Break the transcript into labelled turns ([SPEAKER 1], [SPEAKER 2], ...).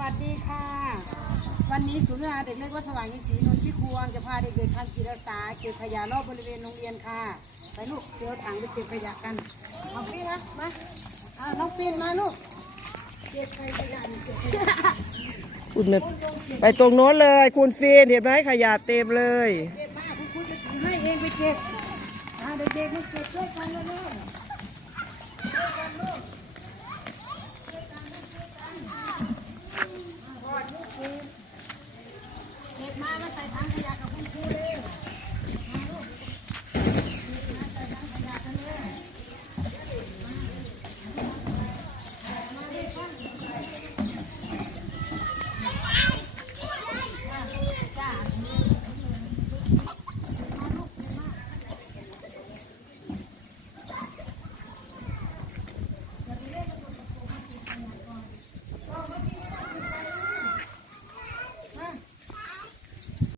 [SPEAKER 1] วัสดีค่ะ วันนี้ศูนย์งานเด็กเล็กวัดสว่างอินทรีย์นนทิควงจะพาเด็กๆทำจิตอาสาเก็บขยะรอบบริเวณโรงเรียนค่ะ ไปลูกเดี๋ยวถังไปเก็บขยะกันเอาปีนะมาเอาน้องปีนมาลูกเก็บขยะนี่เก็บขยะ
[SPEAKER 2] คุณไม่ไปตรงโน้นเลยคุณฟีนเห็นไหมขยะเต็มเลย
[SPEAKER 1] เก็บมาคุณครูจะถือให้เองไปเก็บเอาเด็กๆมาเก็บช่วยกันเร็วๆ มามาใส่ถังขยะ